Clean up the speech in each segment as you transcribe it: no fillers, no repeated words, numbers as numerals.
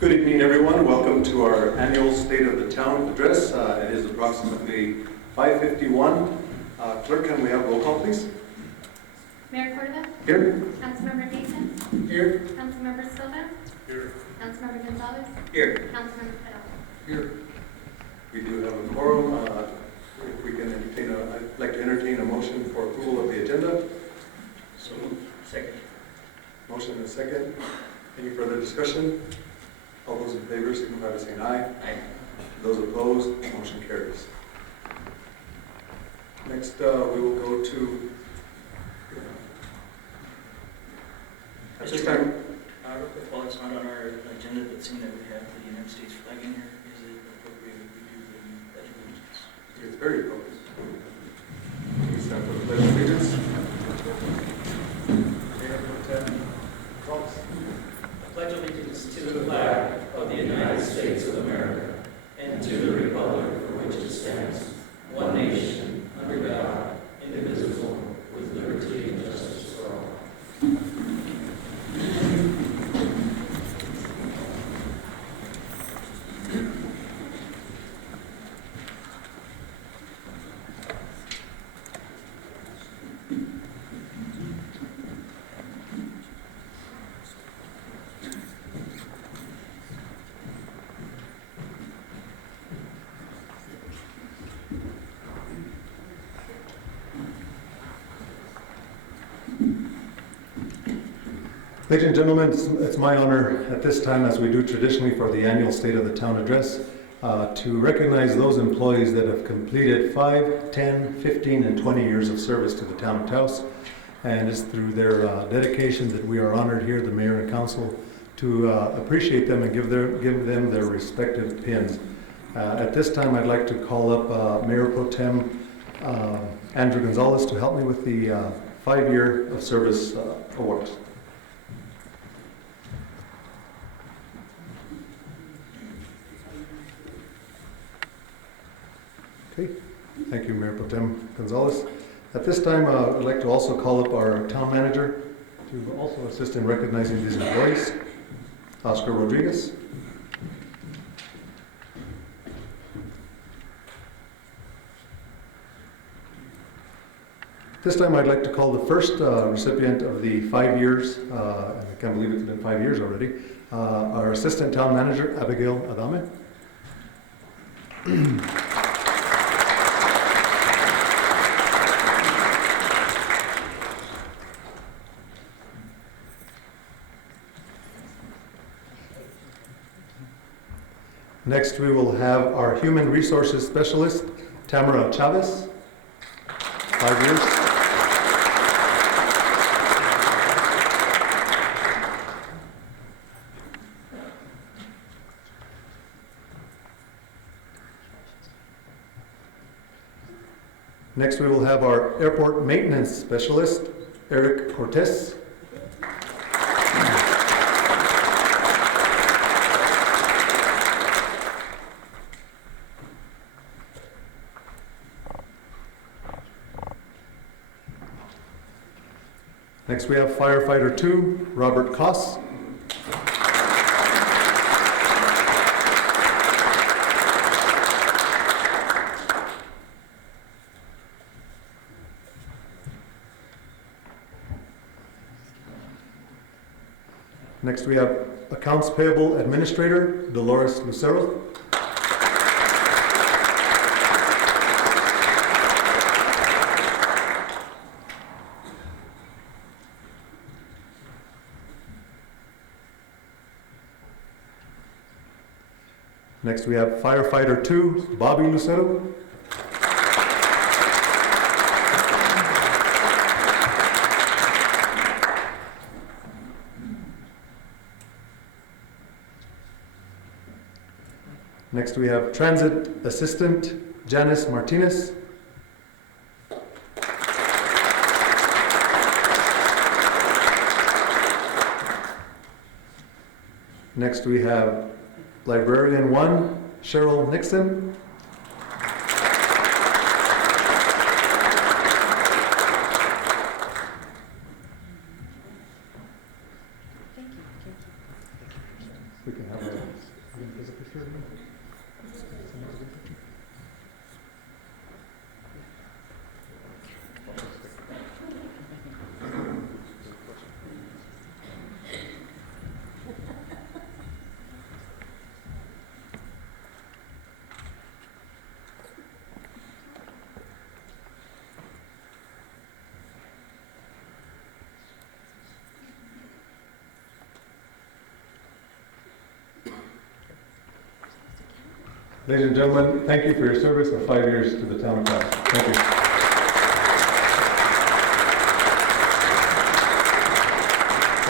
Good evening, everyone. Welcome to our annual State of the Town address. It is approximately 5:51. Clerk, can we have roll call, please? Mayor Cordova? Here. Councilmember Mason? Here. Councilmember Silva? Here. Councilmember Gonzalez? Here. Councilmember Fidel? Here. We do have a quorum. If we can entertain I'd like to entertain a motion for approval of the agenda. So moved. Second. Motion and second. Any further discussion? All those in favor signify by saying aye. Aye. Those opposed, motion carries. Next, we will go to, at this time, Real quick, while it's not on our agenda, but seeing that we have the United States flag in here, is it appropriate if we do the Pledge of Allegiance? it's very appropriate. Please stand for the pledge of allegiance. Mayor Pro Tem Gonzalez. I pledge allegiance to the flag of the United States of America and to the republic for which it stands, one nation, under God, indivisible, with liberty and justice for all. Ladies and gentlemen, it's my honor at this time, as we do traditionally for the annual State of the Town address, to recognize those employees that have completed 5, 10, 15, and 20 years of service to the town of Taos. And it's through their dedication that we are honored here, the mayor and council, to appreciate them and give them their respective pins. At this time, I'd like to call up Mayor Pro Tem Andrew Gonzalez to help me with the 5-year of service awards. Okay, thank you, Mayor Pro Tem Gonzalez. At this time, I'd like to also call up our town manager to also assist in recognizing these employees. Oscar Rodriguez. This time, I'd like to call the first recipient of the 5 years, I can't believe it's been 5 years already, our assistant town manager, Abigail Adame. Next, we will have our Human Resources Specialist, Tamara Chavez, 5 years. Next, we will have our Airport Maintenance Specialist, Eric Cortez. Next, we have Firefighter 2, Robert Koss. Next, we have Accounts Payable Administrator, Dolores Lucero. Next, we have Firefighter 2, Bobby Lucero. Next, we have Transit Assistant, Janice Martinez. Next, we have Librarian 1, Cheryl Nixon. We can have a picture. Ladies and gentlemen, thank you for your service of 5 years to the town of Taos. Thank you.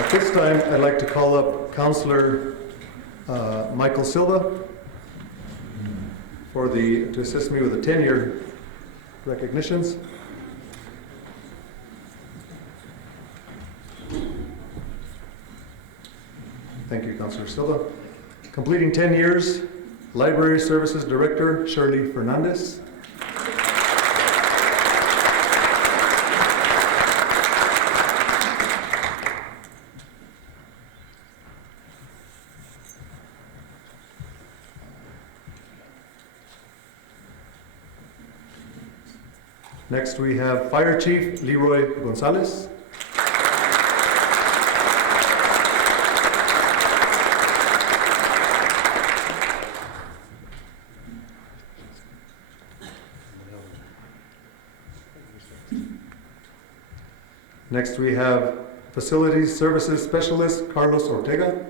At this time, I'd like to call up Councillor Michael Silva to assist me with the 10-year recognitions. Thank you, Councillor Silva. Completing 10 years, Library Services Director Shirley Fernandez. Next we have Fire Chief Leroy Gonzalez. Next we have Facilities Services Specialist Carlos Ortega.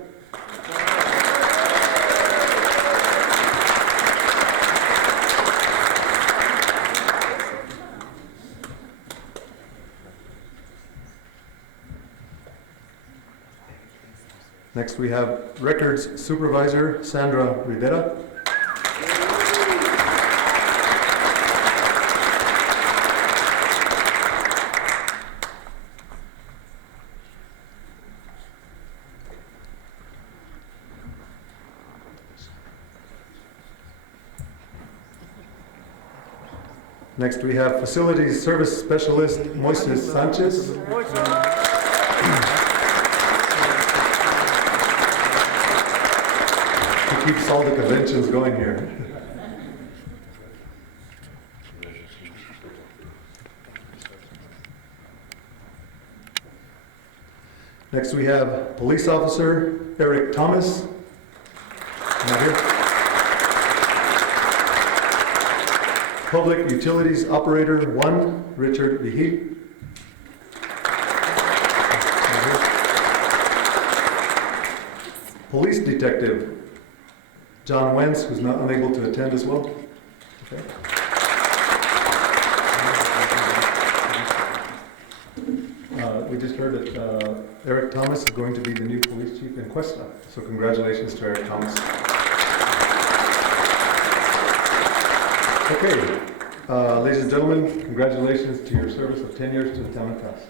Next we have Records Supervisor Sandra Rivera. Next we have Facilities Service Specialist Moises Sanchez. He keeps all the conventions going here. Next we have Police Officer Eric Thomas. Not here. Public Utilities Operator 1, Richard Vihil. Police Detective John Wentz, who's not unable to attend as well. Okay. We just heard that Eric Thomas is going to be the new police chief in Cuesta. So congratulations to Eric Thomas. Okay, ladies and gentlemen, congratulations to your service of 10 years to the town of Taos.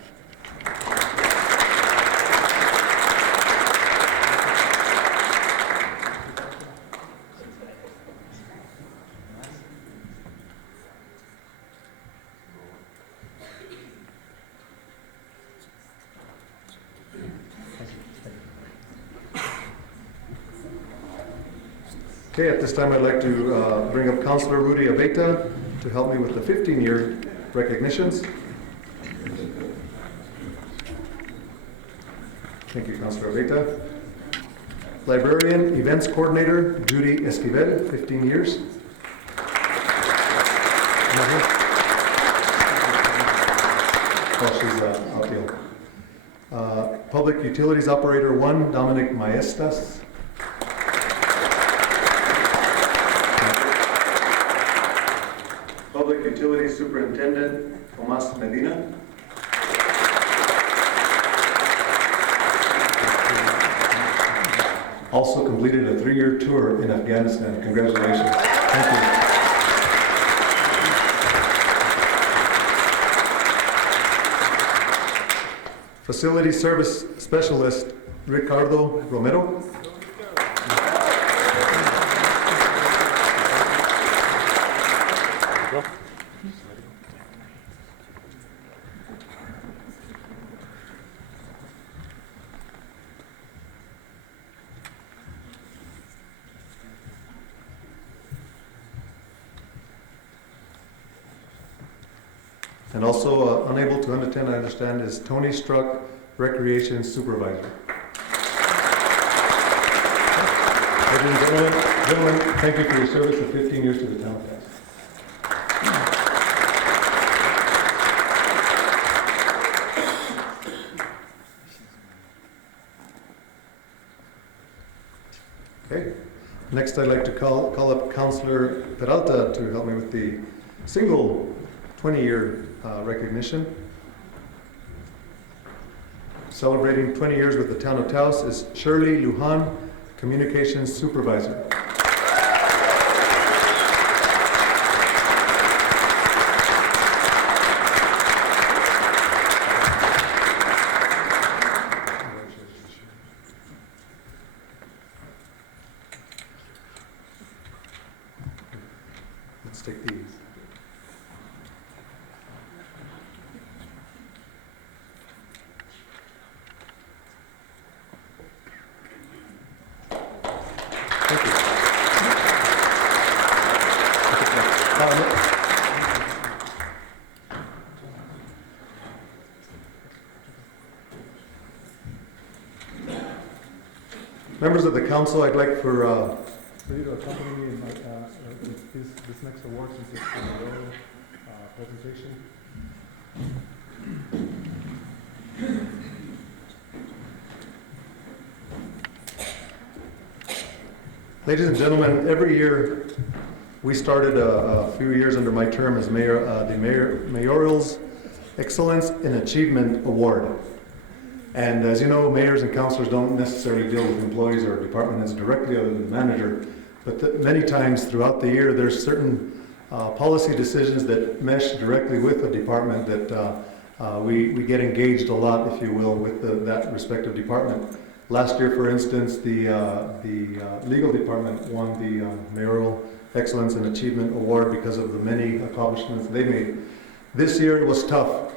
Okay, at this time I'd like to bring up Councillor Rudy Abeta to help me with the 15-year recognitions. Thank you, Councillor Abeta. Librarian Events Coordinator Judy Esquivel, 15 years. Oh, she's out here. Public Utilities Operator 1 Dominic Maestas. Public Utilities Superintendent Tomas Medina. Also completed a 3-year tour in Afghanistan. Congratulations. Thank you. Facility Service Specialist Ricardo Romero. And also unable to attend, I understand, is Tony Struck, Recreation Supervisor. Ladies and gentlemen, thank you for your service of 15 years to the town of Taos. Okay. Next, I'd like to call up Councillor Peralta to help me with the single 20-year recognition. Celebrating 20 years with the town of Taos is Shirley Lujan, Communications Supervisor. Let's take these. Thank you. Members of the council, I'd like for you to accompany me in this next award since it's a mayoral presentation. Ladies and gentlemen, every year we started a few years under my term as mayor, the Mayoral's Excellence in Achievement Award. And as you know, mayors and councilors don't necessarily deal with employees or department heads directly other than the manager. But many times throughout the year, there's certain policy decisions that mesh directly with the department that we get engaged a lot, if you will, with that respective department. Last year, for instance, the legal department won the Mayoral Excellence and Achievement Award because of the many accomplishments they made. This year it was tough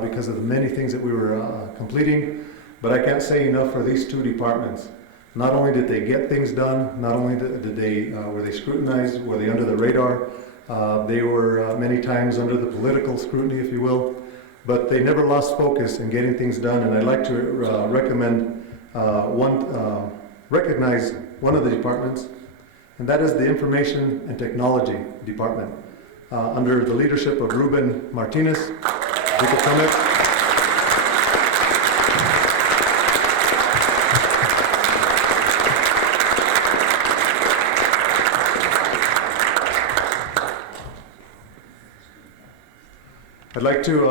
because of the many things that we were completing, but I can't say enough for these two departments. Not only did they get things done, not only did they were they scrutinized, were they under the radar, they were many times under the political scrutiny, if you will, but they never lost focus in getting things done. And I'd like to recognize one of the departments, and that is the Information and Technology Department, under the leadership of Ruben Martinez. We could come up. I'd like to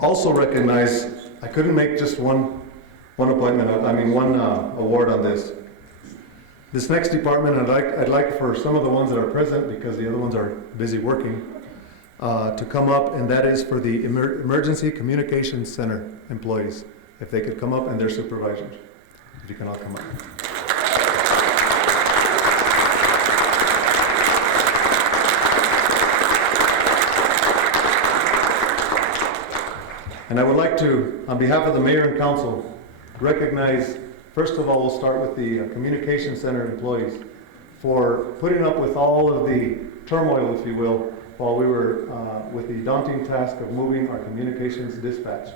also recognize, I couldn't make just one appointment, one award on this. This next department, I'd like for some of the ones that are present, because the other ones are busy working, to come up, and that is for the Emergency Communications Center employees. If they could come up, and their supervisors. If you can all come up. And I would like to, on behalf of the mayor and council, recognize, first of all, we'll start with the communication center employees for putting up with all of the turmoil, if you will, while we were with the daunting task of moving our communications dispatch.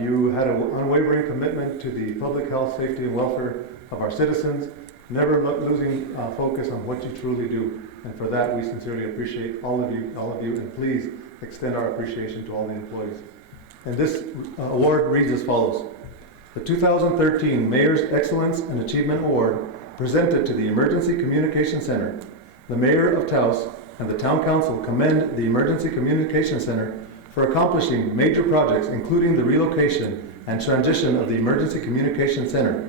You had an unwavering commitment to the public health, safety, and welfare of our citizens, never losing focus on what you truly do. And for that, we sincerely appreciate all of you, and please extend our appreciation to all the employees. And this award reads as follows. The 2013 Mayor's Excellence and Achievement Award presented to the Emergency Communication Center. The Mayor of Taos and the Town Council commend the Emergency Communication Center for accomplishing major projects, including the relocation and transition of the Emergency Communication Center.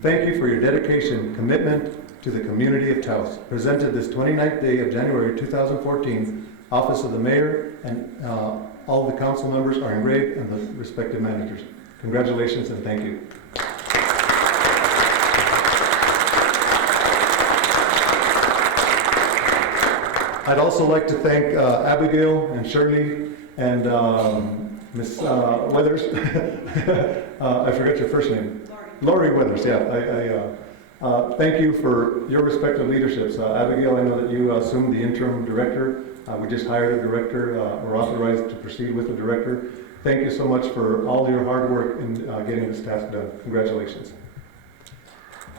Thank you for your dedication, commitment to the community of Taos. Presented this 29th day of January 2014, Office of the Mayor, and all the council members are engraved, and the respective managers. Congratulations and thank you. I'd also like to thank Abigail and Shirley and Miss Weathers. I forgot your first name. Lori Weathers, yeah. I thank you for your respective leaderships. Abigail, I know that you assumed the interim director We just hired a director, or authorized to proceed with a director. Thank you so much for all your hard work in getting this task done. Congratulations.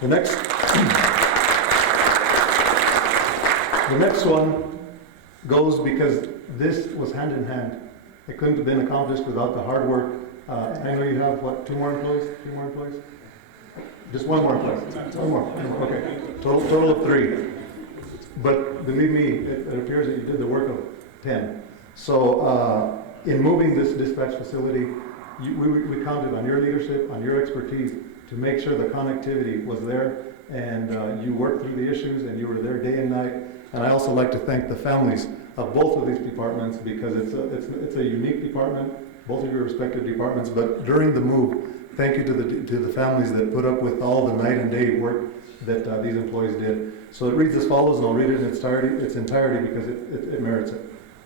The next one goes because this was hand in hand. It couldn't have been accomplished without the hard work. I know you have, what, 2 more employees? 3 more employees? Just 1 more employee? 1 more, okay. Total of 3. But believe me, it appears that you did the work of 10. So in moving this dispatch facility, we counted on your leadership, on your expertise to make sure the connectivity was there, and you worked through the issues and you were there day and night. And I also like to thank the families of both of these departments, because it's a unique department, both of your respective departments. But during the move, thank you to the families that put up with all the night and day work that these employees did. So it reads as follows, and I'll read it in its entirety because it merits it.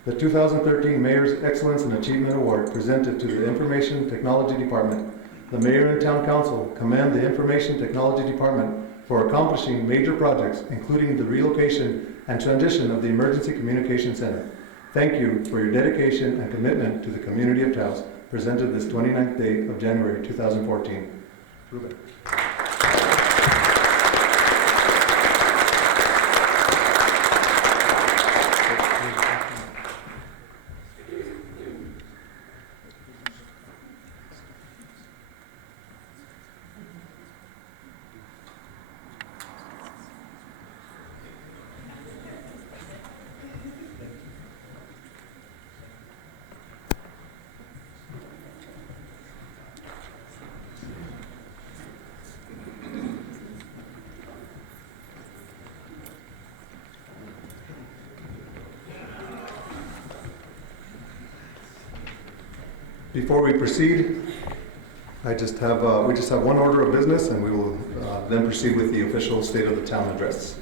The 2013 Mayor's Excellence and Achievement Award presented to the Information Technology Department. The Mayor and Town Council commend the Information Technology Department for accomplishing major projects, including the relocation and transition of the Emergency Communication Center. Thank you for your dedication and commitment to the community of Taos, presented this 29th day of January 2014. Ruben. Before we proceed, we just have 1 order of business, and we will then proceed with the official State of the Town address.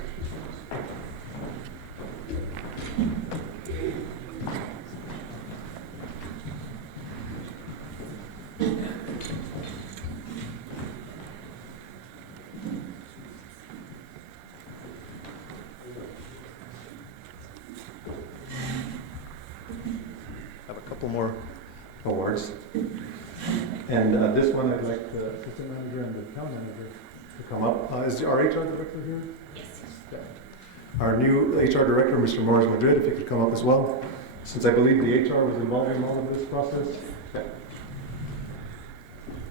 Have a couple more awards. And this one, I'd like the assistant manager and the town manager to come up. Is our HR director here? Yes. Yeah. Our new HR director, Mr. Morris Madrid, if he could come up as well, since I believe the HR was involved in all of this process. Yeah.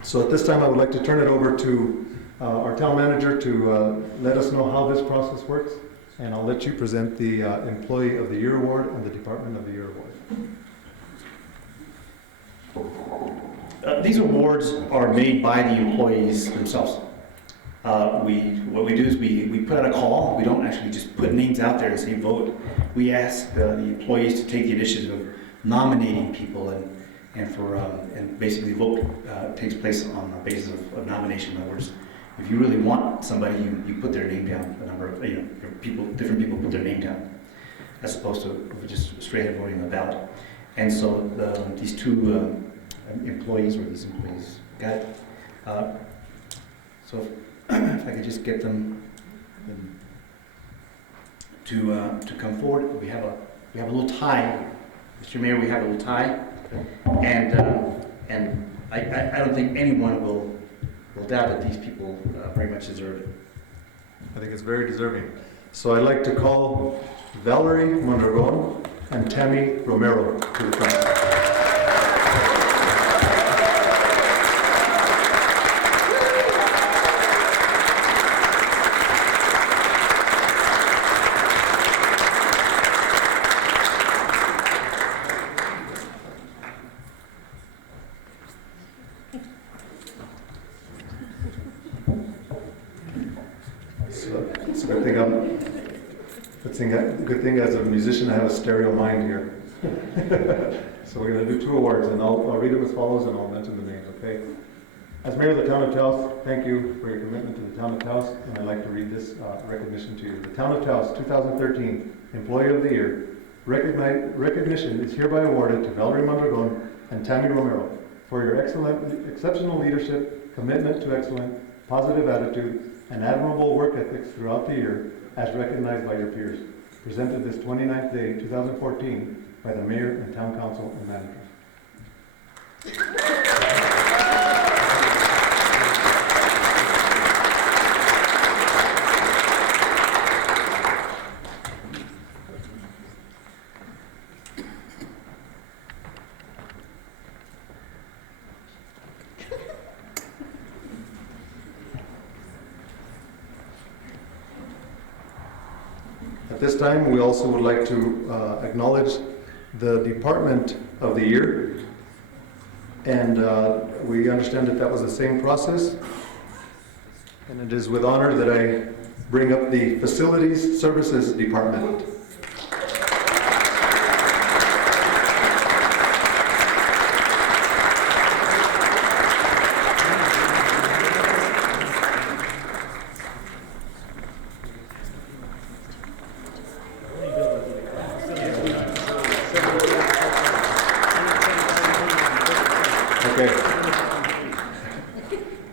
So at this time, I would like to turn it over to our town manager to let us know how this process works, and I'll let you present the Employee of the Year Award and the Department of the Year Award. These awards are made by the employees themselves. What we do is we put out a call. We don't actually just put names out there and say vote. We ask the employees to take the initiative of nominating people, and basically vote takes place on the basis of nomination. In other words, if you really want somebody, you put their name down. A number of different people put their name down, as opposed to just straight up voting on the ballot. And so these 2 employees got it. So if I could just get them to come forward. We have a little tie, Mr. Mayor. We have a little tie, and I don't think anyone will doubt that these people very much deserve it. I think it's very deserving. So I'd like to call Valerie Mondragon and Tammy Romero to the front. Good thing as a musician I have a stereo mind here. So we're going to do 2 awards, and I'll read them as follows, and I'll mention the names, okay? As Mayor of the Town of Taos, thank you for your commitment to the Town of Taos, and I'd like to read this recognition to you. The Town of Taos 2013 Employee of the Year recognition is hereby awarded to Valerie Mondragon and Tammy Romero for your exceptional leadership, commitment to excellence, positive attitude, and admirable work ethics throughout the year, as recognized by your peers. presented this 29th day, 2014, by the mayor and town council and managers. At this time, we also would like to acknowledge the Department of the Year. And we understand that that was the same process. And it is with honor that I bring up the Facilities Services Department.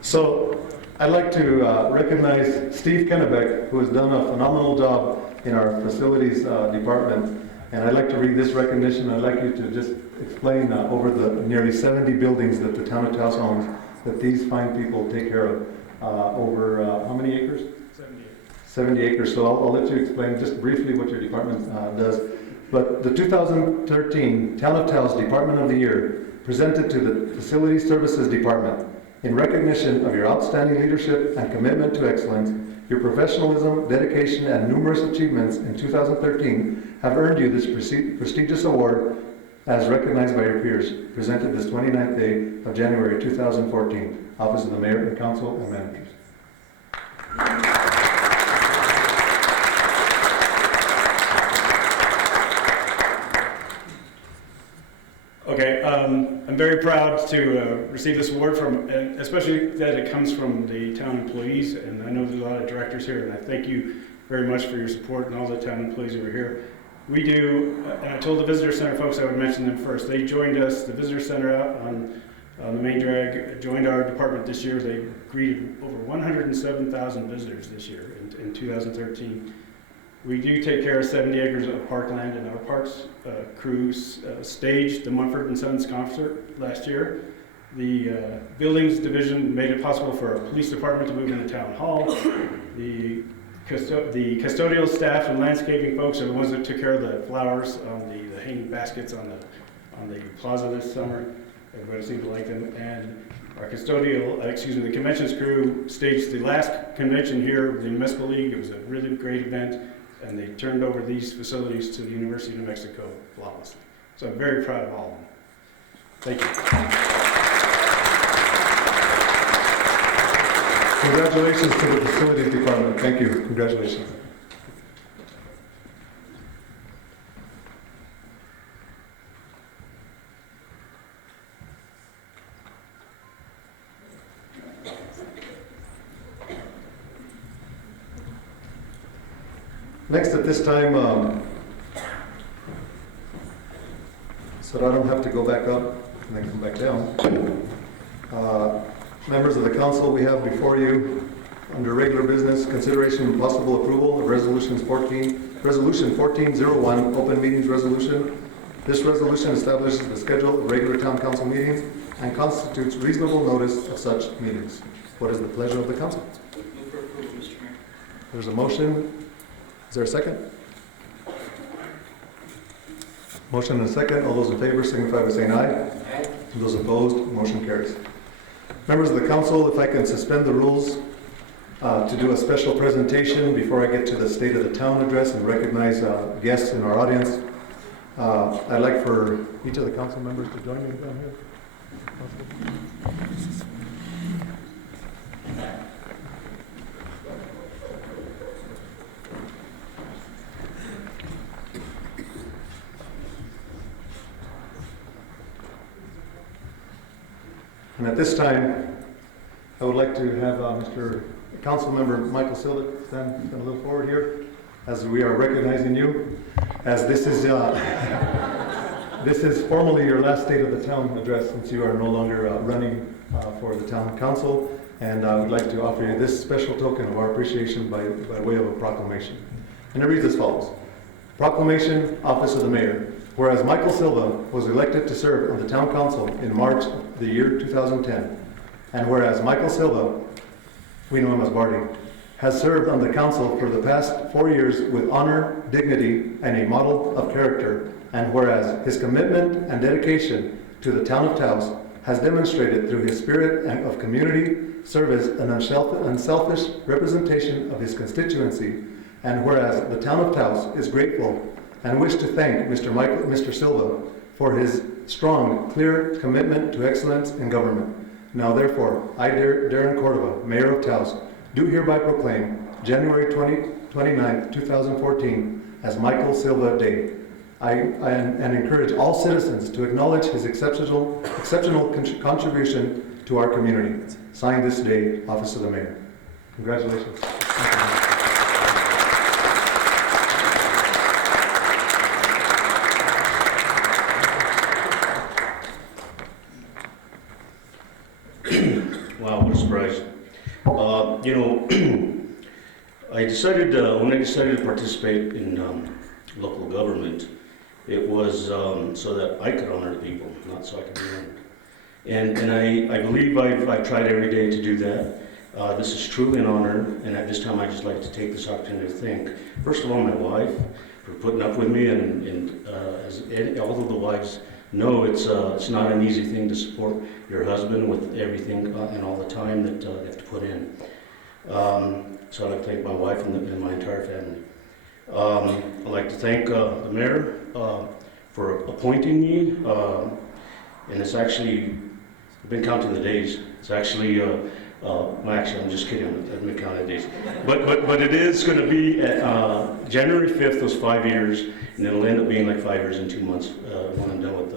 So I'd like to recognize Steve Kennebeck, who has done a phenomenal job in our facilities department. And I'd like to read this recognition. I'd like you to just explain over the nearly 70 buildings that the town of Taos owns that these fine people take care of over how many acres? 70 acres. 70 acres. So I'll let you explain just briefly what your department does. But the 2013 Town of Taos Department of the Year presented to the Facilities Services Department in recognition of your outstanding leadership and commitment to excellence. Your professionalism, dedication, and numerous achievements in 2013 have earned you this prestigious award as recognized by your peers. Presented this 29th day of January 2014. Office of the Mayor and Council and Managers. Okay, I'm very proud to receive this award from, and especially that it comes from the town employees, and I know there's a lot of directors here, and I thank you very much for your support and all the town employees who are here. We do, and I told the Visitor Center folks I would mention them first. They joined us, the Visitor Center out on the main drag, joined our department this year. They greeted over 107,000 visitors this year in 2013. We do take care of 70 acres of parkland, and our parks crew staged the Mumford & Sons concert last year. The buildings division made it possible for our police department to move into town hall. The custodial staff and landscaping folks are the ones that took care of the flowers on the hanging baskets on the plaza this summer. Everybody seemed to like them. And our the conventions crew staged the last convention here with the Municipal League. It was a really great event. And they turned over these facilities to the University of New Mexico flawlessly. So I'm very proud of all of them. Thank you. Congratulations to the Facilities Department. Thank you. Congratulations. Next at this time, so that I don't have to go back up and then come back down. Members of the council, we have before you, under regular business, consideration and possible approval of Resolution 1401, Open Meetings Resolution. This resolution establishes the schedule of regular town council meetings and constitutes reasonable notice of such meetings. What is the pleasure of the council? Move for approval, Mr. Mayor. There's a motion. Is there a second? Motion and a second. All those in favor signify by saying aye. Aye. Those opposed, motion carries. Members of the council, if I can suspend the rules to do a special presentation before I get to the State of the Town address and recognize guests in our audience. I'd like for each of the council members to join me down here. And at this time, I would like to have Mr. Councilmember Michael Sillick stand a little forward here as we are recognizing you, as this is formally your last State of the Town address since you are no longer running for the Town Council. And I would like to offer you this special token of our appreciation by way of a proclamation. And it reads as follows. Proclamation, Office of the Mayor. Whereas Michael Silva was elected to serve on the Town Council in March of the year 2010. And whereas Michael Silva, we know him as Barty, has served on the council for the past 4 years with honor, dignity, and a model of character. And whereas his commitment and dedication to the town of Taos has demonstrated through his spirit of community service and unselfish representation of his constituency. And whereas the town of Taos is grateful and wish to thank Mr. Silva for his strong, clear commitment to excellence in government. Now therefore, I, Darren Cordova, Mayor of Taos, do hereby proclaim January 29th, 2014 as Michael Silva Day. And encourage all citizens to acknowledge his exceptional contribution to our community. Signed this day, Office of the Mayor. Congratulations. Wow, what a surprise. I decided, when I decided to participate in local government, it was so that I could honor the people, not so I could be honored. And I believe I've tried every day to do that. This is truly an honor, and at this time I'd just like to take this opportunity to thank, first of all, my wife for putting up with me, and although the wives know it's not an easy thing to support your husband with everything and all the time that they have to put in. So I'd like to thank my wife and my entire family. I'd like to thank the mayor for appointing me, and it's actually, I've been counting the days. It's actually, actually I'm just kidding, I've been counting the days. But it is going to be at, January 5th was 5 years, and it'll end up being like 5 years and 2 months when I'm done with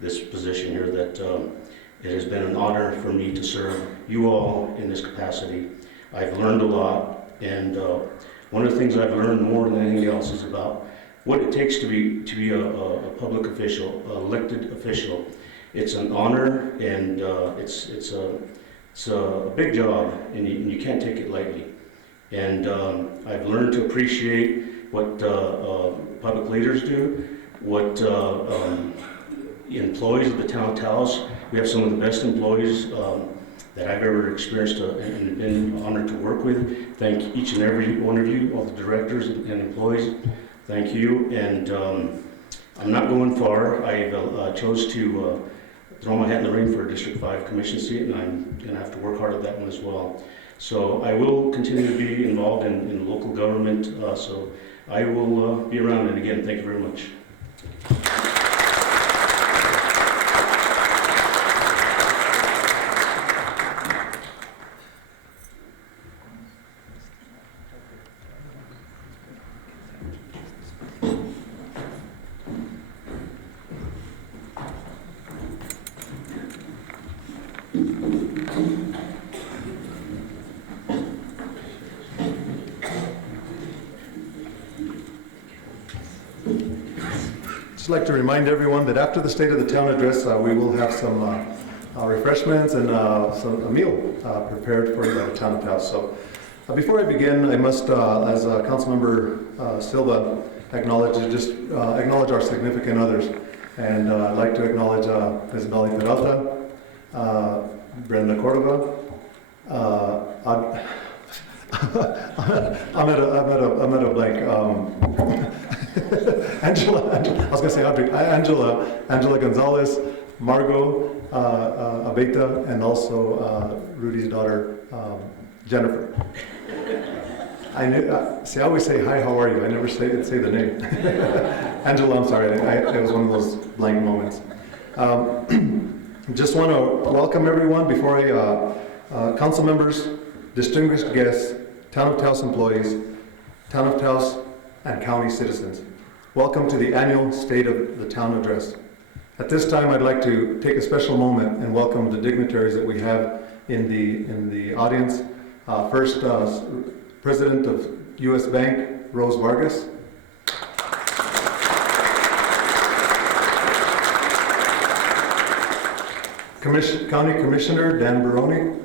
this position here, that it has been an honor for me to serve you all in this capacity. I've learned a lot, and one of the things I've learned more than anything else is about what it takes to be a public official, elected official. It's an honor, and it's a big job, and you can't take it lightly. And I've learned to appreciate what public leaders do, what employees of the town of Taos. We have some of the best employees that I've ever experienced and been honored to work with. Thank each and every one of you, all the directors and employees. Thank you. And I'm not going far. I chose to throw my hat in the ring for a District 5 Commission seat, and I'm going to have to work hard at that one as well. So I will continue to be involved in local government, so I will be around. And again, thank you very much. Just like to remind everyone that after the State of the Town address, we will have some refreshments and a meal prepared for the town of Taos. So before I begin, I must, as Councilmember Silva acknowledge our significant others. And I'd like to acknowledge Ms. Dolly Peralta, Brenda Cordova, I'm at a blank. Angela, I was going to say Audrey, Angela Gonzalez, Margot Abeta, and also Rudy's daughter, Jennifer. I always say, hi, how are you? I never say the name. Angela, I'm sorry, it was one of those blank moments. Just want to welcome everyone before council members, distinguished guests, Town of Taos employees, Town of Taos and county citizens. Welcome to the annual State of the Town Address. At this time, I'd like to take a special moment and welcome the dignitaries that we have in the audience. First, President of U.S. Bank, Rose Vargas. County Commissioner Dan Baroni.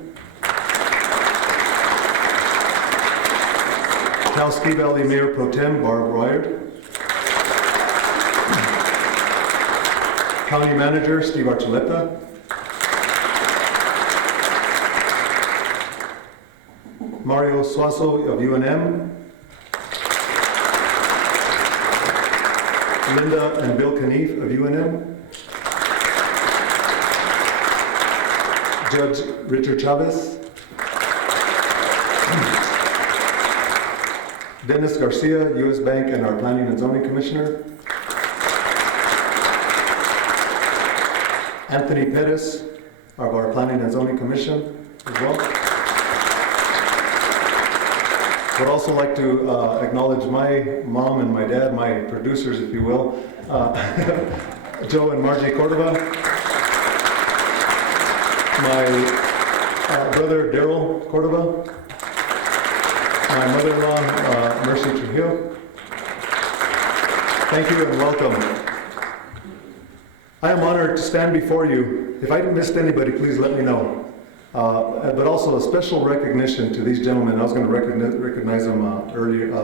Taos Ski Valley Mayor Pro Tem Barb Ryard. County Manager Steve Archuleta, Mario Suazo of UNM, Linda and Bill Knief of UNM, Judge Richard Chavez, Dennis Garcia, U.S. Bank and our Planning and Zoning Commissioner, Anthony Perez of our Planning and Zoning Commission as well. Would also like to acknowledge my mom and my dad, my producers, if you will, Joe and Margie Cordova, my brother Darren Cordova, my mother-in-law Mercy Trujillo. Thank you and welcome. I am honored to stand before you. If I missed anybody, please let me know. But also a special recognition to these gentlemen. I was going to recognize them a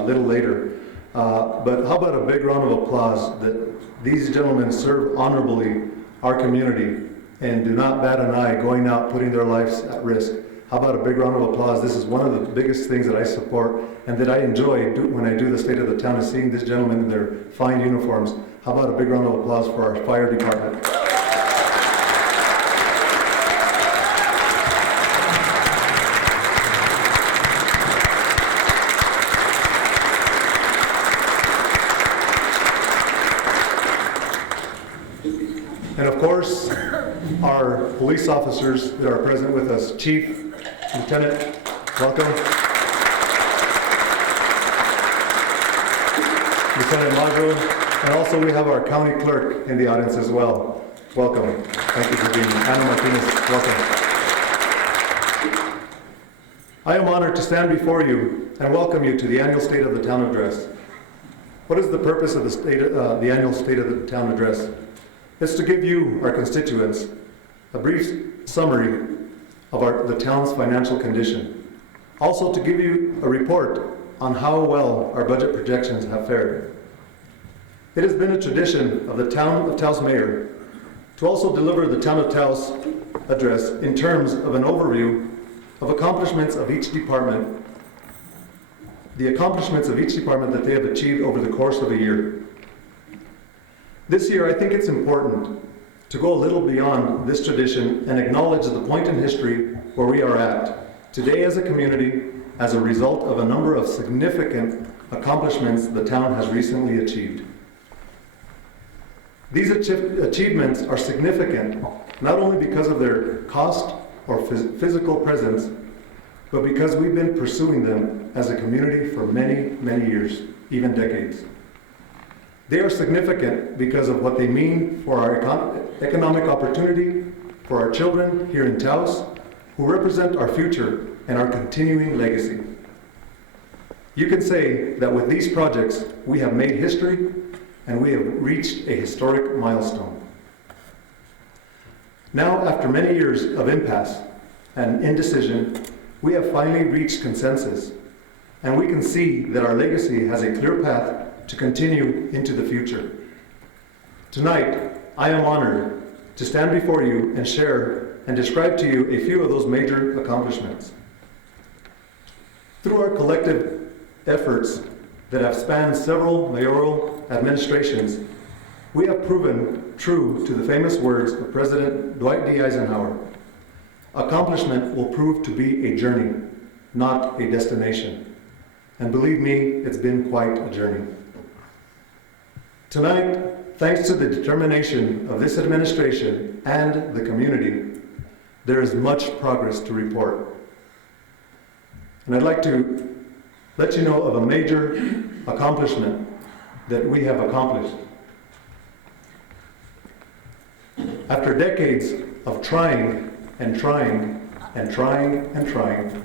little later. But how about a big round of applause that these gentlemen serve honorably our community and do not bat an eye going out putting their lives at risk. How about a big round of applause? This is one of the biggest things that I support and that I enjoy when I do the State of the Town is seeing these gentlemen in their fine uniforms. How about a big round of applause for our fire department? And of course, our police officers that are present with us. Chief, Lieutenant, welcome. Lieutenant Magro, and also we have our county clerk in the audience as well. Welcome. Thank you for being here. Ana Martinez, welcome. I am honored to stand before you and welcome you to the annual State of the Town Address. What is the purpose of the annual State of the Town Address? It's to give you, our constituents, a brief summary of the town's financial condition. Also to give you a report on how well our budget projections have fared. It has been a tradition of the Town of Taos Mayor to also deliver the Town of Taos address in terms of an overview of accomplishments of each department, the accomplishments of each department that they have achieved over the course of a year. This year, I think it's important to go a little beyond this tradition and acknowledge the point in history where we are at today as a community as a result of a number of significant accomplishments the town has recently achieved. These achievements are significant not only because of their cost or physical presence, but because we've been pursuing them as a community for many, many years, even decades. They are significant because of what they mean for our economic opportunity, for our children here in Taos, who represent our future and our continuing legacy. You can say that with these projects, we have made history and we have reached a historic milestone. Now, after many years of impasse and indecision, we have finally reached consensus, and we can see that our legacy has a clear path to continue into the future. Tonight, I am honored to stand before you and share and describe to you a few of those major accomplishments. Through our collective efforts that have spanned several mayoral administrations, we have proven true to the famous words of President Dwight D. Eisenhower. Accomplishment will prove to be a journey, not a destination. And believe me, it's been quite a journey. Tonight, thanks to the determination of this administration and the community, there is much progress to report. And I'd like to let you know of a major accomplishment that we have accomplished. After decades of trying and trying and trying and trying,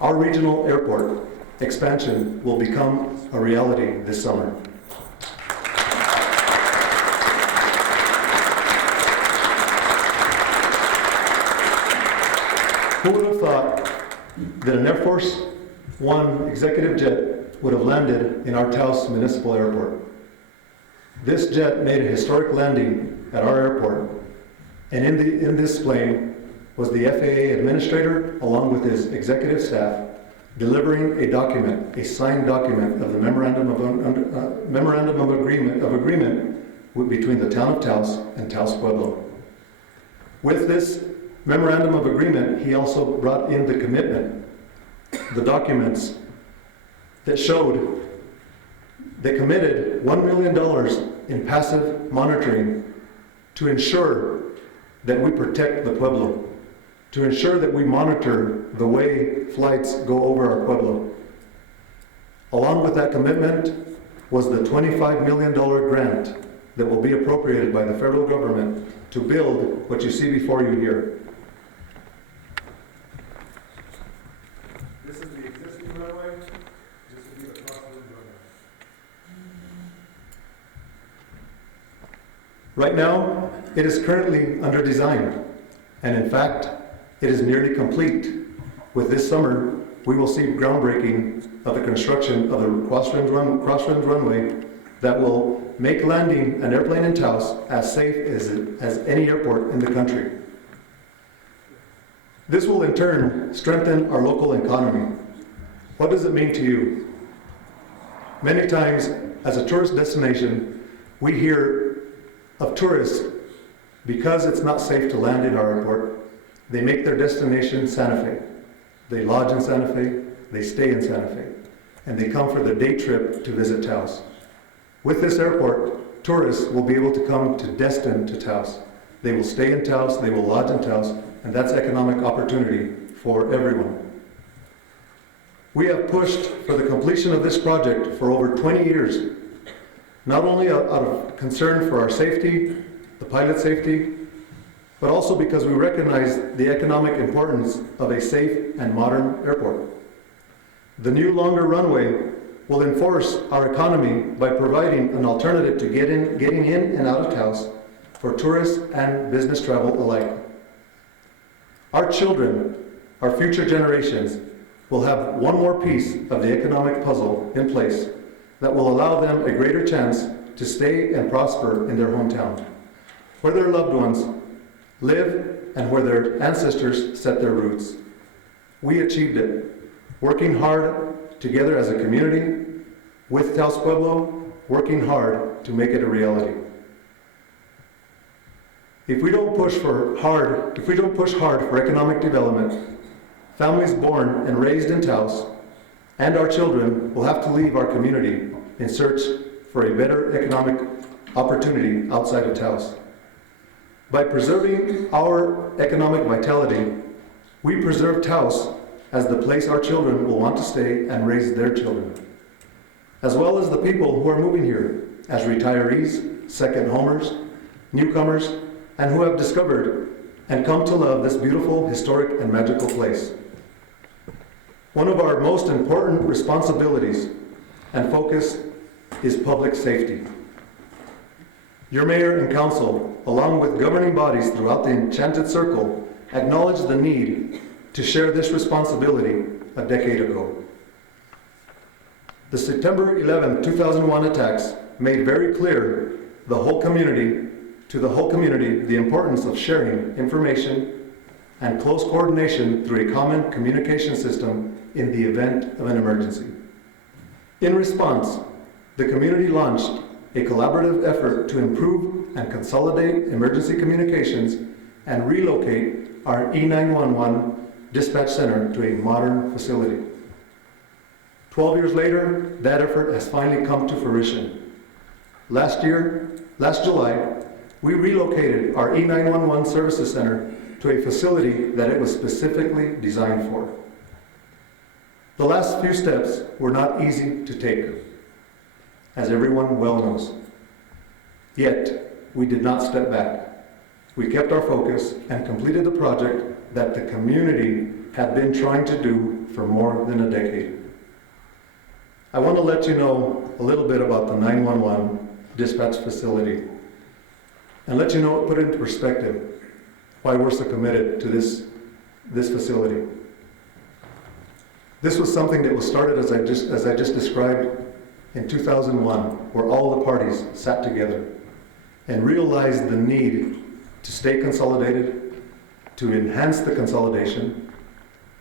our regional airport expansion will become a reality this summer. Who would have thought that an Air Force One executive jet would have landed in our Taos Municipal Airport? This jet made a historic landing at our airport. And in this plane was the FAA administrator, along with his executive staff, delivering a document, a signed document of the memorandum of agreement between the town of Taos and Taos Pueblo. With this memorandum of agreement, he also brought in the commitment, the documents that showed they committed $1 million in passive monitoring to ensure that we protect the Pueblo, to ensure that we monitor the way flights go over our Pueblo. Along with that commitment was the $25 million grant that will be appropriated by the federal government to build what you see before you here. This is the existing runway. This will be the possible runway. Right now, it is currently under design, and in fact, it is nearly complete. With this summer, we will see groundbreaking of the construction of the cross-wind runway that will make landing an airplane in Taos as safe as any airport in the country. This will in turn strengthen our local economy. What does it mean to you? Many times, as a tourist destination, we hear of tourists, because it's not safe to land in our airport, they make their destination Santa Fe. They lodge in Santa Fe, they stay in Santa Fe, and they come for their day trip to visit Taos. With this airport, tourists will be able to come to Destin to Taos. They will stay in Taos, they will lodge in Taos, and that's economic opportunity for everyone. We have pushed for the completion of this project for over 20 years, not only out of concern for our safety, the pilot safety, but also because we recognize the economic importance of a safe and modern airport. The new longer runway will enforce our economy by providing an alternative to getting in and out of Taos for tourists and business travel alike. Our children, our future generations, will have one more piece of the economic puzzle in place that will allow them a greater chance to stay and prosper in their hometown, where their loved ones live and where their ancestors set their roots. We achieved it, working hard together as a community, with Taos Pueblo, working hard to make it a reality. If we don't push hard for economic development, families born and raised in Taos and our children will have to leave our community in search for a better economic opportunity outside of Taos. By preserving our economic vitality, we preserve Taos as the place our children will want to stay and raise their children, as well as the people who are moving here as retirees, second homers, newcomers, and who have discovered and come to love this beautiful, historic, and magical place. One of our most important responsibilities and focus is public safety. Your mayor and council, along with governing bodies throughout the Enchanted Circle, acknowledged the need to share this responsibility a decade ago. The September 11, 2001 attacks made very clear to the whole community the importance of sharing information and close coordination through a common communication system in the event of an emergency. In response, the community launched a collaborative effort to improve and consolidate emergency communications and relocate our E911 dispatch center to a modern facility. 12 years later, that effort has finally come to fruition. Last July, we relocated our E911 services center to a facility that it was specifically designed for. The last few steps were not easy to take, as everyone well knows. Yet, we did not step back. We kept our focus and completed the project that the community had been trying to do for more than a decade. I want to let you know a little bit about the 911 dispatch facility and let you know, put it into perspective, why we're so committed to this facility. This was something that was started, as I just described, in 2001, where all the parties sat together. and realized the need to stay consolidated, to enhance the consolidation,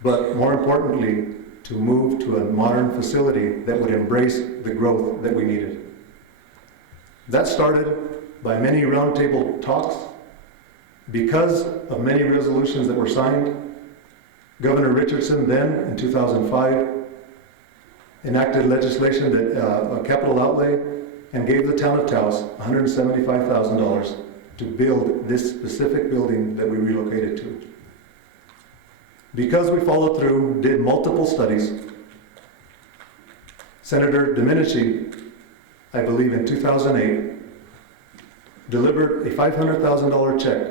but more importantly, to move to a modern facility that would embrace the growth that we needed. That started by many roundtable talks. Because of many resolutions that were signed, Governor Richardson then, in 2005, enacted legislation that a capital outlay and gave the town of Taos $175,000 to build this specific building that we relocated to. Because we followed through, did multiple studies, Senator Domenici, I believe in 2008, delivered a $500,000 check.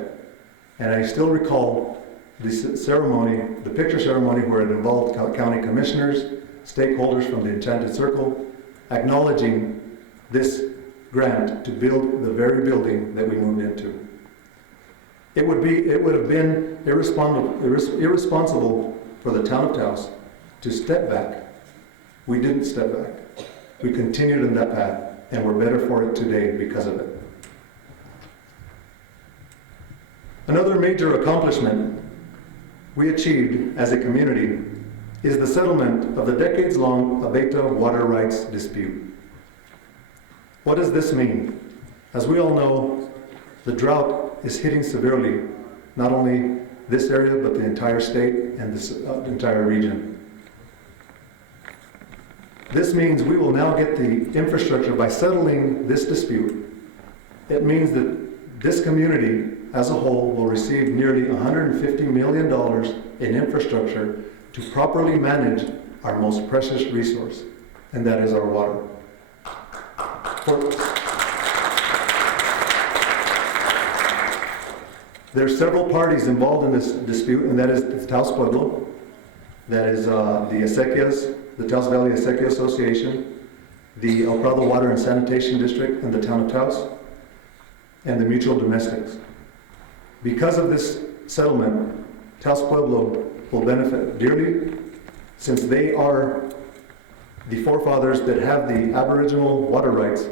And I still recall the ceremony, the picture ceremony, where it involved county commissioners, stakeholders from the Enchanted Circle, acknowledging this grant to build the very building that we moved into. It would have been irresponsible for the town of Taos to step back. We didn't step back. We continued in that path, and we're better for it today because of it. Another major accomplishment we achieved as a community is the settlement of the decades-long Abeta water rights dispute. What does this mean? As we all know, the drought is hitting severely, not only this area, but the entire state and this entire region. This means we will now get the infrastructure by settling this dispute. It means that this community as a whole will receive nearly $150 million in infrastructure to properly manage our most precious resource, and that is our water. There are several parties involved in this dispute, and that is the Taos Pueblo, that is the Acequias, the Taos Valley Acequia Association, the El Prado Water and Sanitation District in the town of Taos, and the Mutual Domestics. Because of this settlement, Taos Pueblo will benefit dearly, since they are the forefathers that have the Aboriginal water rights,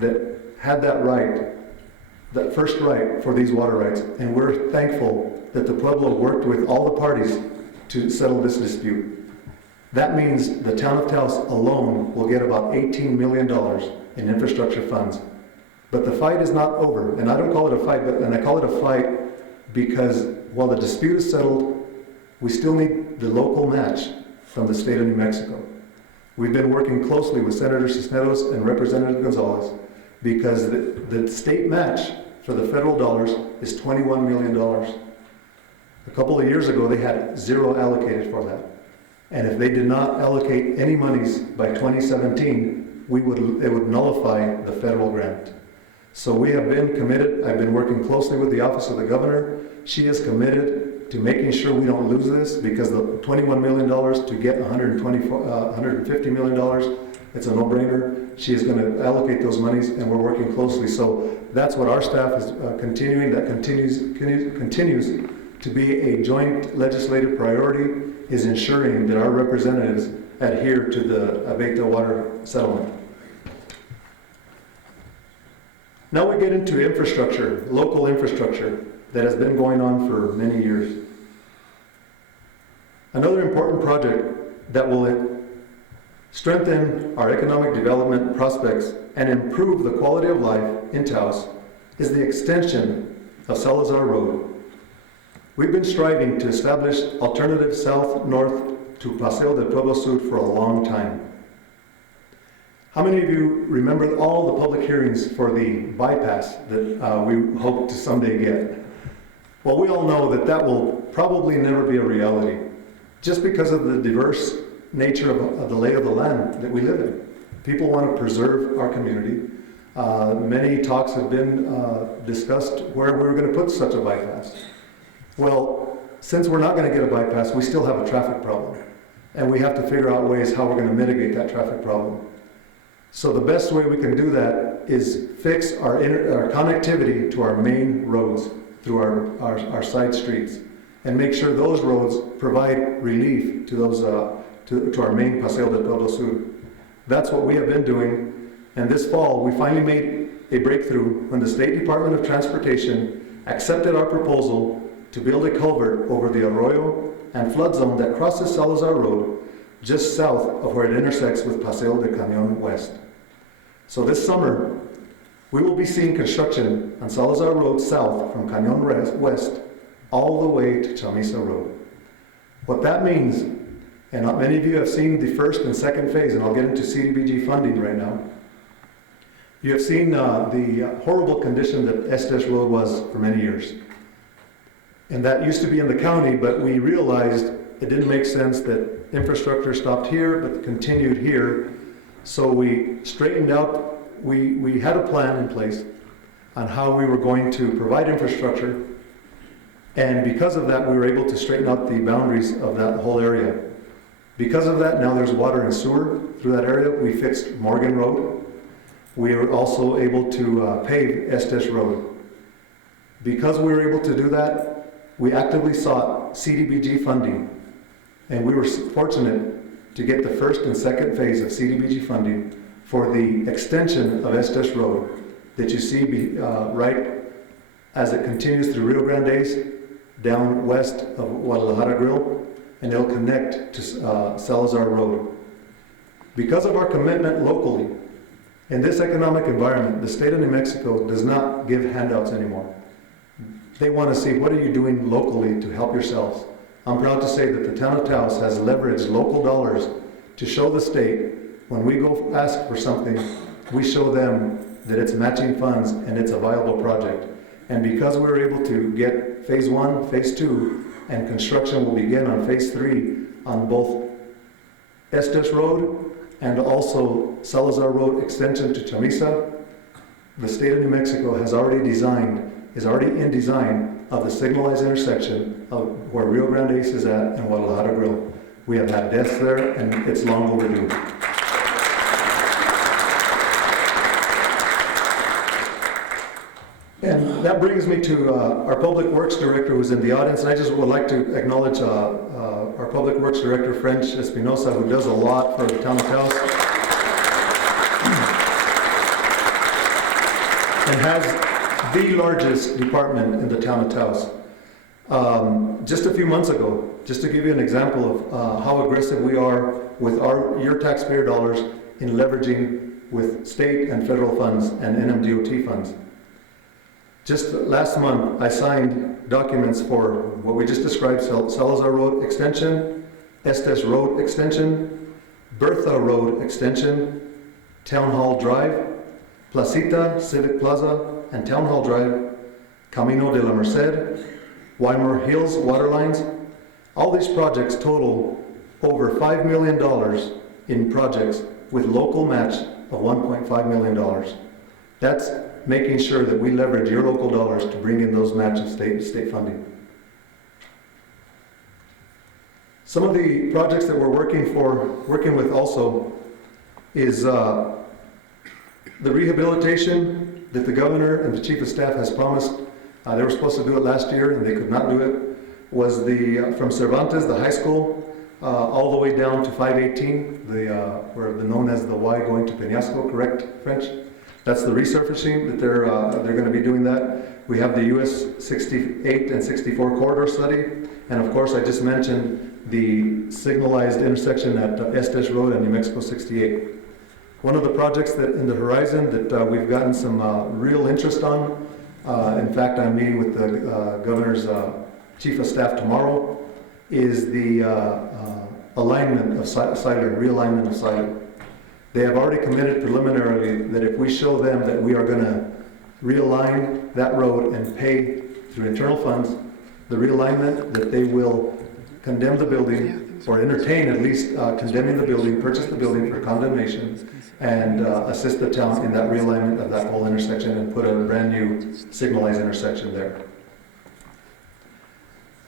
that had that right, that first right for these water rights, and we're thankful that the Pueblo worked with all the parties to settle this dispute. That means the town of Taos alone will get about $18 million in infrastructure funds. But the fight is not over, and I don't call it a fight, and I call it a fight because while the dispute is settled, we still need the local match from the state of New Mexico. We've been working closely with Senator Cisneros and Representative Gonzalez because the state match for the federal dollars is $21 million. A couple of years ago, they had zero allocated for that. And if they did not allocate any monies by 2017, it would nullify the federal grant. So we have been committed. I've been working closely with the Office of the Governor. She is committed to making sure we don't lose this, because the $21 million to get $150 million, it's a no-brainer. She is going to allocate those monies, and we're working closely. So that's what our staff is continuing. That continues to be a joint legislative priority, is ensuring that our representatives adhere to the Abeta water settlement. Now we get into infrastructure, local infrastructure, that has been going on for many years. Another important project that will strengthen our economic development prospects and improve the quality of life in Taos is the extension of Salazar Road. We've been striving to establish alternative south-north to Paseo del Pueblo Sur for a long time. How many of you remember all the public hearings for the bypass that we hope to someday get? Well, we all know that that will probably never be a reality, just because of the diverse nature of the lay of the land that we live in. People want to preserve our community. Many talks have been discussed where we're going to put such a bypass. Well, since we're not going to get a bypass, we still have a traffic problem. And we have to figure out ways how we're going to mitigate that traffic problem. So the best way we can do that is fix our connectivity to our main roads through our side streets, and make sure those roads provide relief to those to our main Paseo del Pueblo Sur. That's what we have been doing, and this fall we finally made a breakthrough when the State Department of Transportation accepted our proposal to build a culvert over the arroyo and flood zone that crosses Salazar Road just south of where it intersects with Paseo de Cañon West. So this summer, we will be seeing construction on Salazar Road south from Cañon West all the way to Chamisa Road. What that means, and not many of you have seen the first and second phase, and I'll get into CDBG funding right now. You have seen the horrible condition that Estes Road was for many years. And that used to be in the county, but we realized it didn't make sense that infrastructure stopped here, but continued here. So we straightened out, we had a plan in place on how we were going to provide infrastructure. And because of that, we were able to straighten out the boundaries of that whole area. Because of that, now there's water and sewer through that area. We fixed Morgan Road. We were also able to pave Estes Road. Because we were able to do that, we actively sought CDBG funding. And we were fortunate to get the first and second phase of CDBG funding for the extension of Estes Road that you see right as it continues through Rio Grande, down west of Guadalajara Grill, and it'll connect to Salazar Road. Because of our commitment locally, in this economic environment, the state of New Mexico does not give handouts anymore. They want to see what are you doing locally to help yourselves. I'm proud to say that the town of Taos has leveraged local dollars to show the state when we go ask for something, we show them that it's matching funds and it's a viable project. And because we were able to get phase 1, phase 2, and construction will begin on phase 3 on both Estes Road and also Salazar Road extension to Chamisa, the state of New Mexico is already in design of the signalized intersection of where Rio Grande is at and Guadalajara Grill. We have had deaths there and it's long overdue. And that brings me to our Public Works Director who's in the audience. And I just would like to acknowledge our Public Works Director, French Espinosa, who does a lot for the town of Taos. And has the largest department in the town of Taos. Just a few months ago, just to give you an example of how aggressive we are with your taxpayer dollars in leveraging with state and federal funds and NMDOT funds. Just last month, I signed documents for what we just described, Salazar Road Extension, Estes Road Extension, Bertha Road Extension, Town Hall Drive, Placita, Civic Plaza, and Town Hall Drive, Camino de la Merced, Weimar Hills water lines. All these projects total over $5 million in projects with local match of $1.5 million. That's making sure that we leverage your local dollars to bring in those match of state funding. Some of the projects that we're working with also is the rehabilitation that the governor and the chief of staff has promised. They were supposed to do it last year and they could not do it. Was the from Cervantes, the high school, all the way down to 518, where known as the Y going to Peñasco, correct, French? That's the resurfacing that they're going to be doing that. We have the US 68 and 64 corridor study, and of course I just mentioned the signalized intersection at Estes Road and New Mexico 68. One of the projects that in the horizon that we've gotten some real interest on. In fact, I'm meeting with the governor's chief of staff tomorrow. Is the alignment of Siler, realignment of Siler. They have already committed preliminarily that if we show them that we are going to realign that road and pay through internal funds the realignment, that they will condemn the building or entertain at least condemning the building, purchase the building for condemnation, and assist the town in that realignment of that whole intersection and put a brand new signalized intersection there.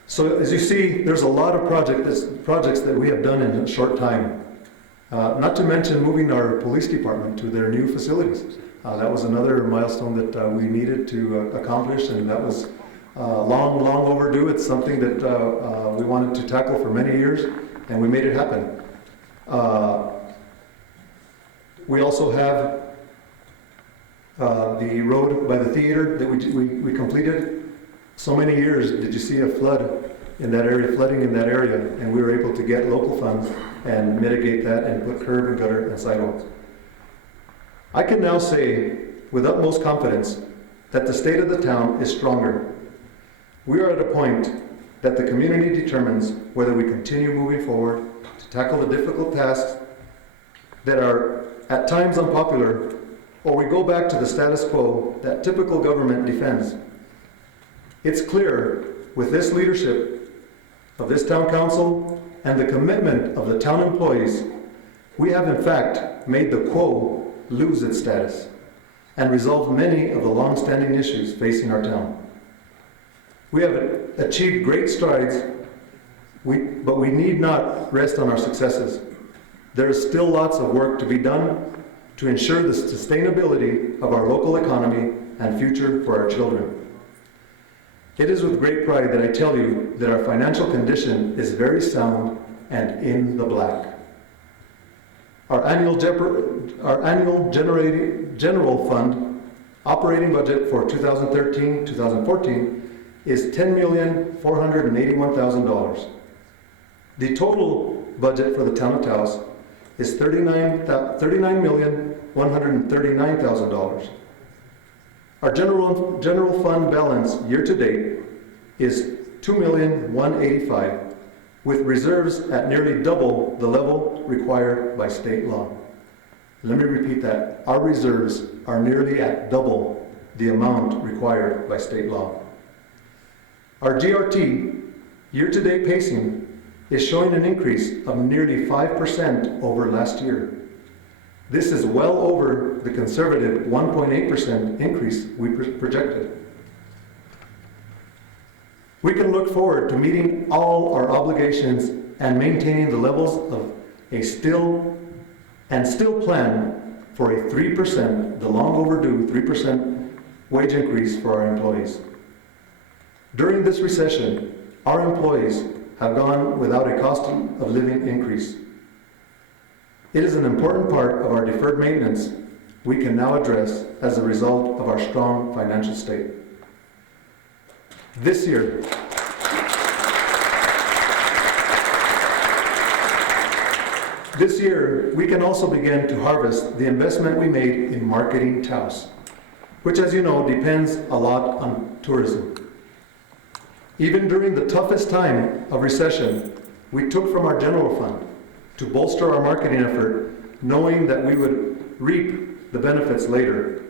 So as you see, there's a lot of projects that we have done in a short time. Not to mention moving our police department to their new facilities. That was another milestone that we needed to accomplish, and that was long overdue. It's something that we wanted to tackle for many years, and we made it happen. We also have The road by the theater that we completed, so many years did you see a flood in that area, flooding in that area, and we were able to get local funds and mitigate that and put curb and gutter and sidewalks. I can now say with utmost confidence that the state of the town is stronger. We are at a point that the community determines whether we continue moving forward to tackle the difficult tasks that are at times unpopular, or we go back to the status quo that typical government defends. It's clear with this leadership of this town council and the commitment of the town employees, we have in fact made the quo lose its status and resolved many of the long-standing issues facing our town. We have achieved great strides, but we need not rest on our successes. There is still lots of work to be done to ensure the sustainability of our local economy and future for our children. It is with great pride that I tell you that our financial condition is very sound and in the black. Our annual general fund operating budget for 2013-2014 is $10,481,000. The total budget for the town of Taos is $39,139,000. Our general fund balance year to date is $2,185,000, with reserves at nearly double the level required by state law. Let me repeat that. Our reserves are nearly at double the amount required by state law. Our GRT year-to-date pacing is showing an increase of nearly 5% over last year. This is well over the conservative 1.8% increase we projected. We can look forward to meeting all our obligations and maintaining the levels of still plan for a 3%, the long overdue 3% wage increase for our employees. During this recession, our employees have gone without a cost of living increase. It is an important part of our deferred maintenance we can now address as a result of our strong financial state. This year, we can also begin to harvest the investment we made in marketing Taos, which, as you know, depends a lot on tourism. Even during the toughest time of recession, we took from our general fund to bolster our marketing effort, knowing that we would reap the benefits later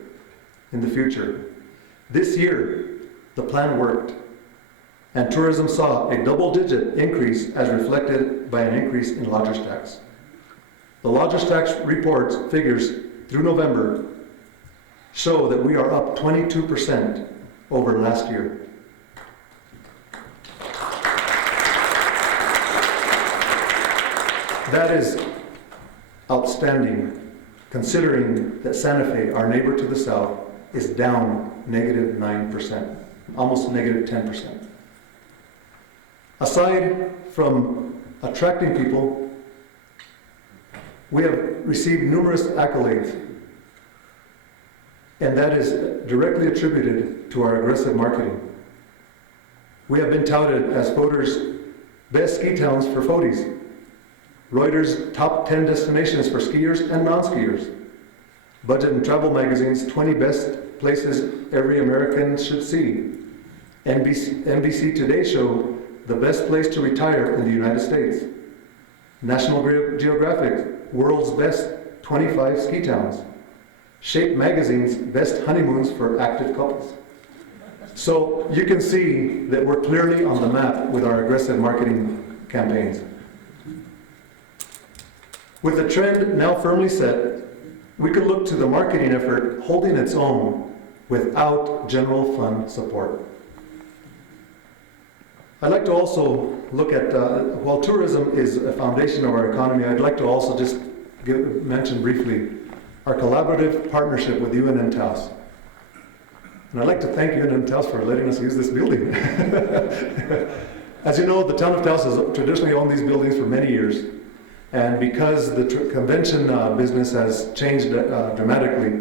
in the future. This year, the plan worked, and tourism saw a double-digit increase as reflected by an increase in lodger's tax. The lodger's tax reports figures through November show that we are up 22% over last year. That is outstanding, considering that Santa Fe, our neighbor to the south, is down -9%, almost -10%. Aside from attracting people, we have received numerous accolades, and that is directly attributed to our aggressive marketing. We have been touted as voters' best ski towns for foodies, Reuters' top 10 destinations for skiers and non-skiers, Budget and Travel Magazine's 20 best places every American should see, NBC Today show the best place to retire in the United States, National Geographic, world's best 25 ski towns, Shape Magazine's best honeymoons for active couples. So you can see that we're clearly on the map with our aggressive marketing campaigns. With the trend now firmly set, we could look to the marketing effort holding its own without general fund support. I'd like to also look at, while tourism is a foundation of our economy, I'd like to also just mention briefly our collaborative partnership with UNM-Taos. And I'd like to thank UNM-Taos for letting us use this building. As you know, the town of Taos has traditionally owned these buildings for many years. And because the convention business has changed dramatically,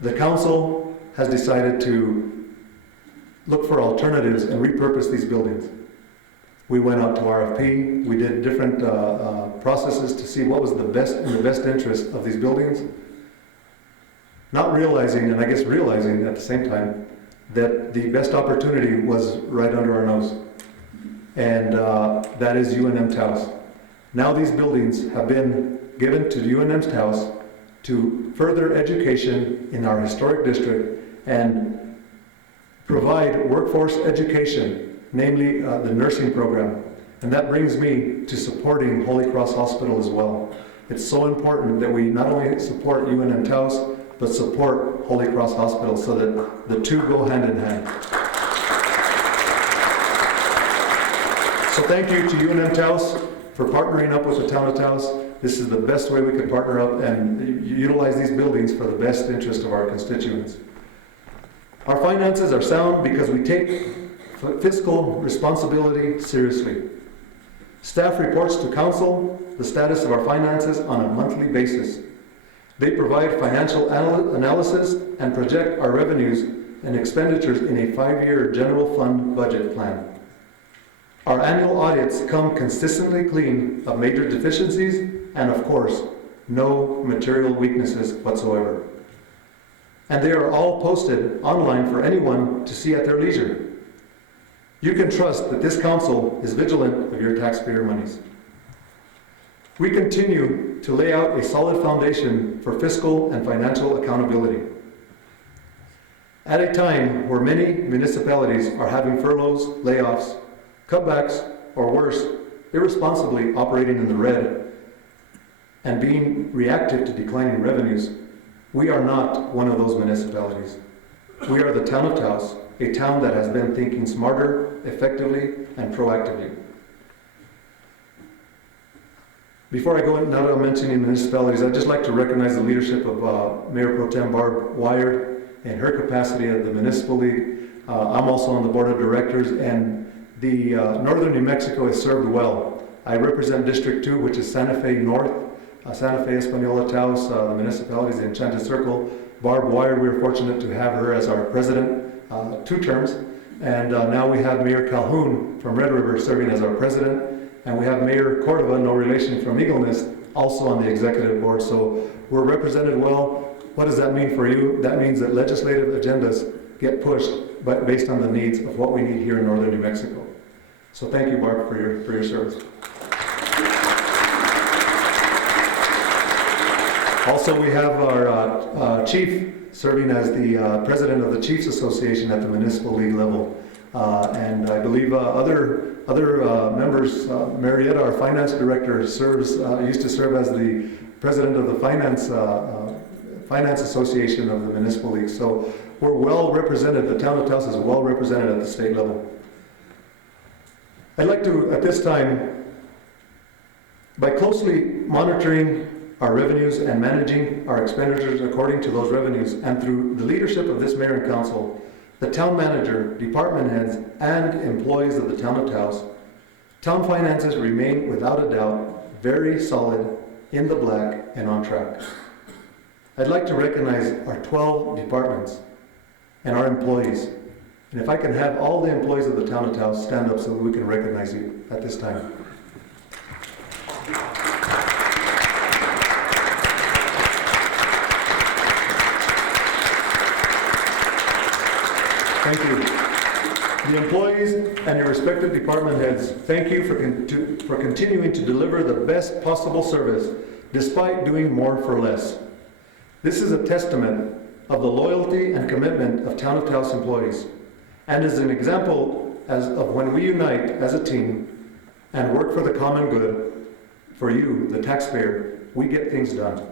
The council has decided to look for alternatives and repurpose these buildings. We went out to RFP, we did different processes to see what was the best in the best interest of these buildings, not realizing, and I guess realizing at the same time, that the best opportunity was right under our nose, and that is UNM-Taos. Now these buildings have been given to UNM-Taos to further education in our historic district and provide workforce education, namely the nursing program. And that brings me to supporting Holy Cross Hospital as well. It's so important that we not only support UNM-Taos, but support Holy Cross Hospital so that the two go hand in hand. So thank you to UNM-Taos for partnering up with the town of Taos. This is the best way we could partner up and utilize these buildings for the best interest of our constituents. Our finances are sound because we take fiscal responsibility seriously. Staff reports to council the status of our finances on a monthly basis. They provide financial analysis and project our revenues and expenditures in a 5-year general fund budget plan. Our annual audits come consistently clean of major deficiencies and, of course, no material weaknesses whatsoever. And they are all posted online for anyone to see at their leisure. You can trust that this council is vigilant of your taxpayer monies. We continue to lay out a solid foundation for fiscal and financial accountability. At a time where many municipalities are having furloughs, layoffs, cutbacks, or worse, irresponsibly operating in the red and being reactive to declining revenues, we are not one of those municipalities. We are the town of Taos, a town that has been thinking smarter, effectively, and proactively. Before I go in, now that I'm mentioning municipalities, I'd just like to recognize the leadership of Mayor Pro Tem Barb Wired in her capacity of the Municipal League. I'm also on the board of directors, and the Northern New Mexico is served well. I represent District 2, which is Santa Fe North, Santa Fe, Española, Taos, the municipalities, the Enchanted Circle. Barb Wired, we were fortunate to have her as our president 2 terms, and now we have Mayor Calhoun from Red River serving as our president. And we have Mayor Cordova, no relation, from Eagle Nest, also on the executive board. So we're represented well. What does that mean for you? That means that legislative agendas get pushed but based on the needs of what we need here in northern New Mexico. So thank you, Barb, for your service. Also, we have our chief serving as the president of the Chiefs Association at the Municipal League level. And I believe other members, Marietta, our finance director, used to serve as the president of the finance association of the Municipal League. So we're well represented. The town of Taos is well represented at the state level. I'd like to, at this time, by closely monitoring our revenues and managing our expenditures according to those revenues, and through the leadership of this mayor and council, the town manager, department heads, and employees of the town of Taos, town finances remain without a doubt very solid, in the black, and on track. I'd like to recognize our 12 departments and our employees. And if I can have all the employees of the town of Taos stand up so that we can recognize you at this time. Thank you. The employees and your respective department heads, thank you for continuing to deliver the best possible service despite doing more for less. This is a testament of the loyalty and commitment of Town of Taos employees, and is an example of when we unite as a team and work for the common good, for you, the taxpayer, we get things done.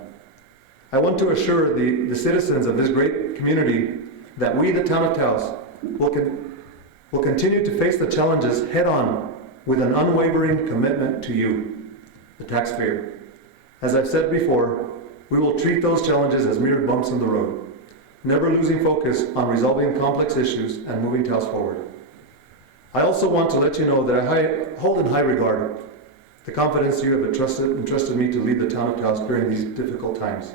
I want to assure the citizens of this great community that we, the Town of Taos, will continue to face the challenges head-on with an unwavering commitment to you, the taxpayer. As I've said before, we will treat those challenges as mere bumps in the road, never losing focus on resolving complex issues and moving Taos forward. I also want to let you know that I hold in high regard the confidence you have entrusted me to lead the Town of Taos during these difficult times.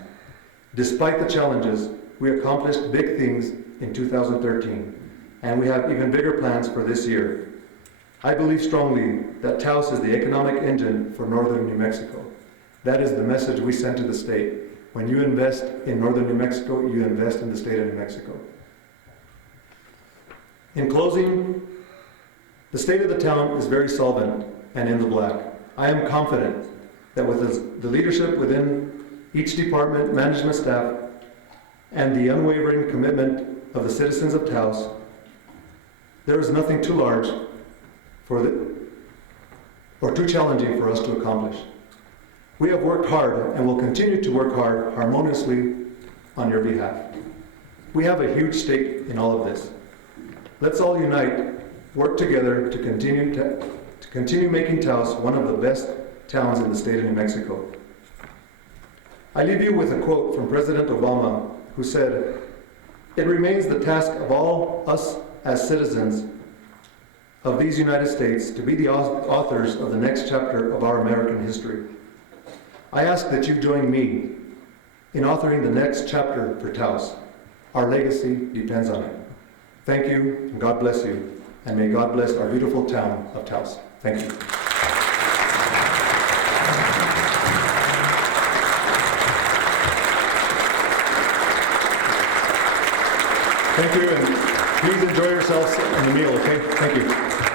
Despite the challenges, we accomplished big things in 2013, and we have even bigger plans for this year. I believe strongly that Taos is the economic engine for northern New Mexico. That is the message we send to the state. When you invest in northern New Mexico, you invest in the state of New Mexico. In closing, the state of the town is very solvent and in the black. I am confident that with the leadership within each department, management staff, and the unwavering commitment of the citizens of Taos, there is nothing too large or too challenging for us to accomplish. We have worked hard and will continue to work hard harmoniously on your behalf. We have a huge stake in all of this. Let's all unite, work together to continue making Taos one of the best towns in the state of New Mexico. I leave you with a quote from President Obama, who said, "It remains the task of all us as citizens of these United States to be the authors of the next chapter of our American history." I ask that you join me in authoring the next chapter for Taos. Our legacy depends on it. Thank you, and God bless you, and may God bless our beautiful town of Taos. Thank you. Thank you, and please enjoy yourselves in the meal, okay? Thank you.